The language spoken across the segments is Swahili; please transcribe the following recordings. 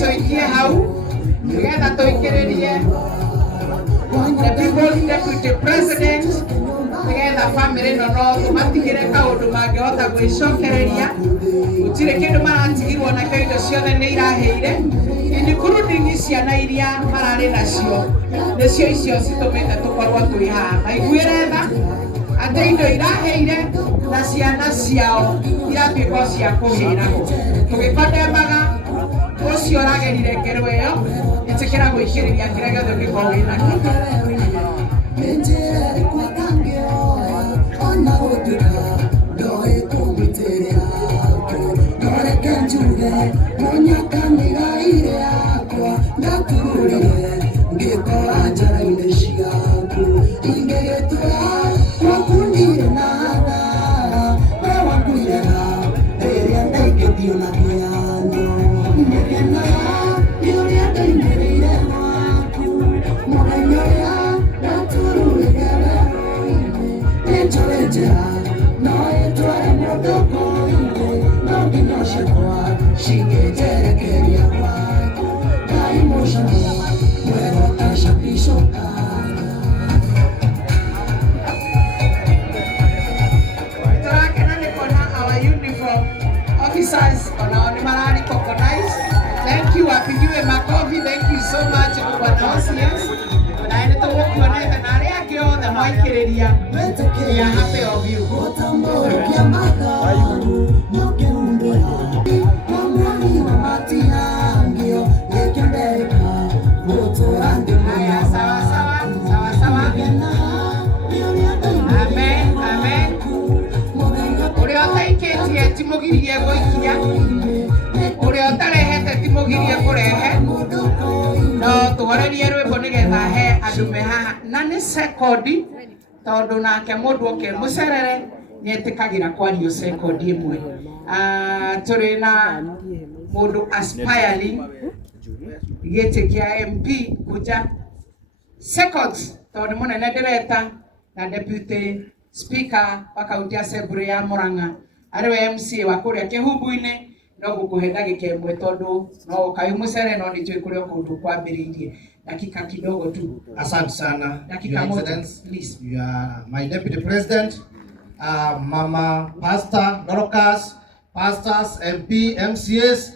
tuingie hau nigetha tuikiririe the people's deputy president nigetha family no tumatigire kaundu mangihota gwicokereria gutire kindu maratigirwo na kaindo ciothe ni iraheire including ciana iria marari nacio nicio icio citumite tukorwo twi haha na igwire tha ati indo iraheire na ciana ciao iratuika cia kuhiraho tugikondemaga ucio ragerire ngero iyo itikira gwikiriria kire gothe gikorwo ina officers on Marani Coconize. Thank you, Apigiwe Makovi. Thank you so much for announcements. I need to walk you on it and I go the Mikeria. We are happy of you. Amen. Amen. Timogirie goikia uria utarehete timogirie kurehe no tuhorerie rwimbo nigetha he andu me haha na ni sekondi tondu nake mundu oke mucerere nietikagira kwario sekondi imwe turi na mundu aspiring giti kia MP kuja seconds tondu munene ndireta na deputy speaker wa kaunti assembly ya Murang'a ariwe MC wa kuria kihumbu-ini no gukuhenda gikemwe tondu no kayu mucere no ni twi kuria kundu kwambiririe dakika kidogo tu. Asante sana dakika moja please. You are my deputy president, mama pastor Dorcas, pastors, MP, MCS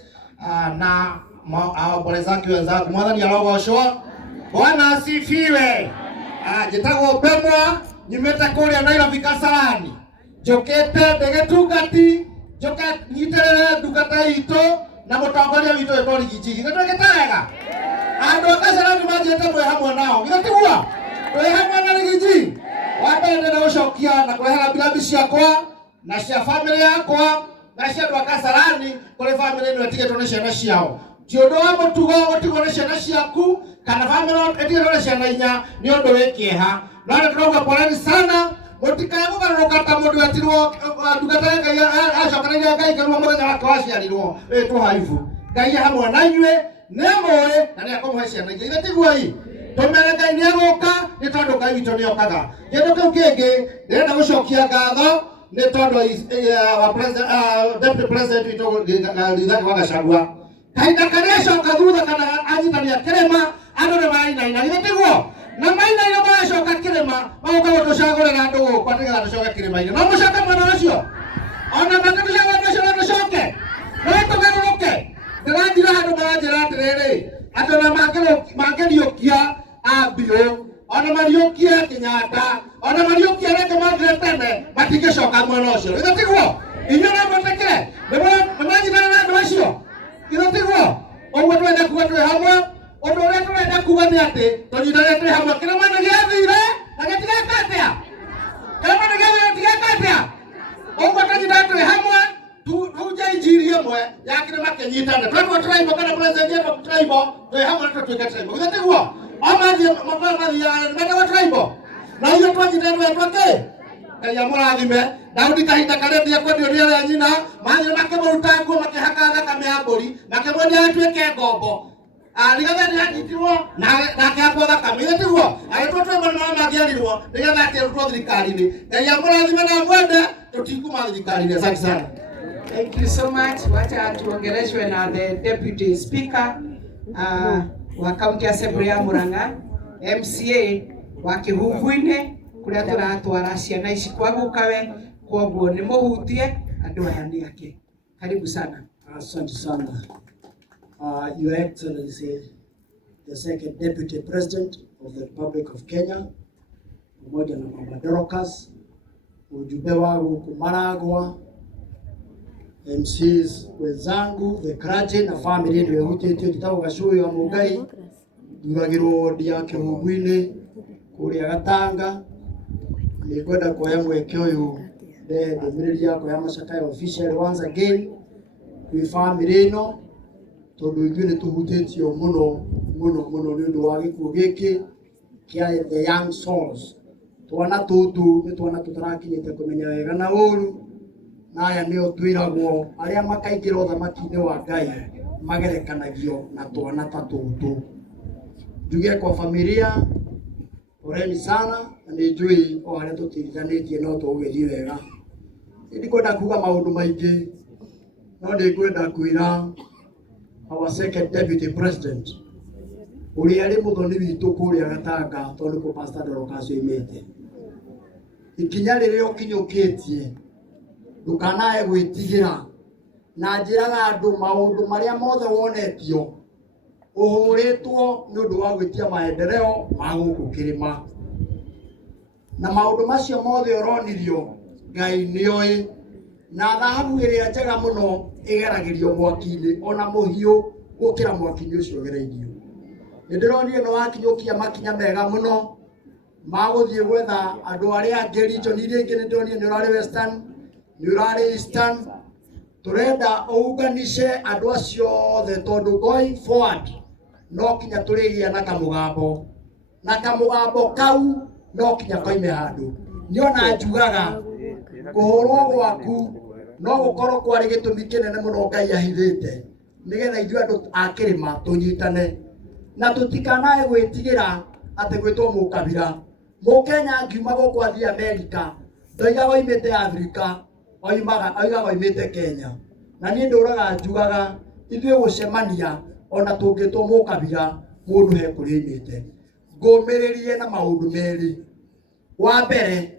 na waombolezaji wenzangu, mwathani arogocwo. Bwana asifiwe. Njitagwo Bemwa nyumite kuria Nairobi Kasarani. Jokete ndegetungati joka nyiterere ndungata itu na mutongoria witu etori gijigi nitwegetaga andu Kasarani majete mwe hamwe nao gitiguo twe hamwe na gijigi wabende na gucokia na kurehera bilabi ciakwa na cia family yakwa na cia andu Kasarani kuri family ino etigetwo ni ciana ciao ti undu wa mutugo gutigwo ni ciana ciaku kana family etigetwo ni ciana inya ni undu wikieha no ni turoga poleni sana Otikaye mugaruka ta mundu atirwo ndungata Ngai acokanagia Ngai karuma muthenya wake waciarirwo tu haifu Ngai hamwe na inyue nemoe na ni akomuhe ciana ingĩ itiguoi tumere Ngai ni agoka ni tondu Ngai witu ni okaga kindu kiu kingi ndirenda gucokia ngatho ni tondu wa president deputy president witu Rigathi wa Gachagua kaita karia coka thutha kana anyitania kirema andu ni mainaina itiguo na maina ino macoka kirima magoka gutucagurira andu gukwa nigetha tucoke kirima-ini no mucoke mwena ucio ona makatucagura tucio tucoke no tugaruruke ndirathira handu maranjira atiriri andu na mangiriukia Ambiũ ona mariukie Kenyatta ona mariukie reke mathire tene matingicoka mwena ucio itiguo inyuĩ no mutikire nimanyitana na andu acio itiguo ũguo twende kuga twĩ hamwe undu uria turenda kuga ni ati tunyitane twi hamwe kirema ni giathire na gitigeka atia kirema ni giathire gitigeka atia uguo tunyitane twi hamwe tuje injiri imwe ya kirema kinyitane twetwo tribe kana president yetu tribe twi hamwe tutuike tribe gitiguo amathie mathia nenda tribe na iyo twanyitane twake Ngai amurathime Daudi kahinda karia thia kwendio ria nyina mathie makimuruta nguo makihaka thakame ya mburi makimwendia atuike ngombo nigetha ndiranyitirwo nake akwatha kamitiguo agitwo twemana magiarirwo nigetha atirutwo thirikari-ini Ngai amurathime na mwende tutikuma thirikari-ini. Asante sana. Thank you so much. Wacha tuongeleshwe na the deputy speaker wa County Assembly ya Murang'a, MCA wa Kĩhumbu-inĩ kuria turatwara ciana ici kwa gukawe, koguo ni muhutie andu aya ni ake. Karibu sana. Asante sana. Your Excellency, the second Deputy President of the Republic of Kenya, pamoja na Mama Dorcas, ujumbe wangu kumaragwa, MCs wenzangu, the clergy na family ndio yehutĩtio gĩtabo gacuĩ wa Mũngai, nduragĩrwo ndia Kĩhumbu-inĩ kũrĩa Gatanga. Nĩ ngwenda kuoya mweke ũyũ ndũmĩrĩri yakwa ya macakaya official once again kwĩ family ĩno, tondũ ithuĩ nĩ tũhutĩtio mũno nĩ ũndũ wa gĩkuũ gĩkĩ kĩa the young souls. Twana tũtũ nĩ twana tũtarakinyĩte kũmenya wega na ũru, na aya nĩo twĩragwo arĩa makaingĩra ũthamaki-inĩ wa Ngai magerekanagio na twana ta tũtũ. Njuge kwa familia, poleni sana, na nĩ njũĩ o harĩa tũtirithanĩtie no tũgũgĩthiĩ wega. Ndikwenda kuga maũndũ maingĩ, no nĩngwenda kwĩra our second Deputy President ũrĩa arĩ mũthoni witũ kũrĩa Gatanga, tondũ kũ Pastor Dorcas oimĩte. Ikinya rĩrĩa ũkinyũkĩtie ndũkanae gwĩtigĩra na njĩraga andũ maũndũ marĩa mothe wonetio ũhũrĩtwo nĩ ũndũ wa gwĩtia maendeleo ma gũkũ kĩrĩma, na maũndũ macio mothe ũronirio Ngai nĩoĩ, na thahabu ĩrĩa njega mũno ĩgeragĩrio mwaki-inĩ ona mũhiũ gũkĩra mwaki-inĩ ũcio ũgereirio. Nĩndĩronire nĩ wakinyũkia makinya mega mũno ma gũthiĩ gwetha andũ arĩa angĩ region iria ingĩ. Nĩndĩronire nĩ ũrarĩ Western, nĩ ũrarĩ Eastern. Tũrenda ũunganice andũ acio othe, tondũ going forward no kinya tũrĩgĩa na kamũgambo kau no kinya koime handũ. Niona njugaga kũhũrwo gwaku no gũkorwo kwarĩ gĩtũmi kĩnene mũno Ngai ahithĩte, nĩgetha ithuĩ andũ a kĩrĩma tũnyitane na tũtikanae gwĩtigĩra atĩ gwĩtwo mũkabira. Mũkenya ngiuma gũkũ athiĩ Amerika ndoigaga oimĩte Afrika, oigaga oimĩte Kenya. Na niĩ ndũraga njugaga ithuĩ gũcemania ona tũngĩtwo mũkabira mũndũ he kũrĩa oimĩte. Ngũmĩrĩrie na maũndũ merĩ. Wa mbere,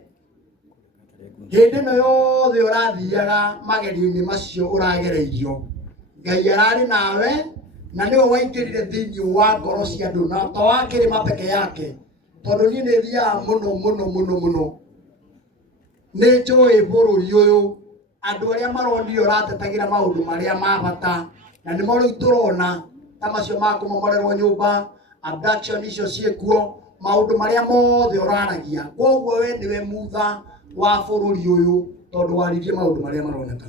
hĩndĩ ĩno yothe ũrathiaga magerio-inĩ macio ũragereirio, Ngai ararĩ nawe na nĩwe waingĩrire thĩinĩ wa ngoro cia andũ, na to wa kĩrĩma peke yake, tondũ niĩ nĩ thiaga mũno nĩ njũĩ bũrũri ũyũ andũ arĩa maronire ũratetagĩra maũndũ marĩa ma bata, na nĩmo rĩu tũrona ta macio ma kũmomorerwo nyũmba, abduction icio ciĩkuo, maũndũ marĩa mothe ũraragia. Koguo we nĩwe mutha wa bũrũri ũyũ, tondũ waririe maũndũ marĩa maroneka.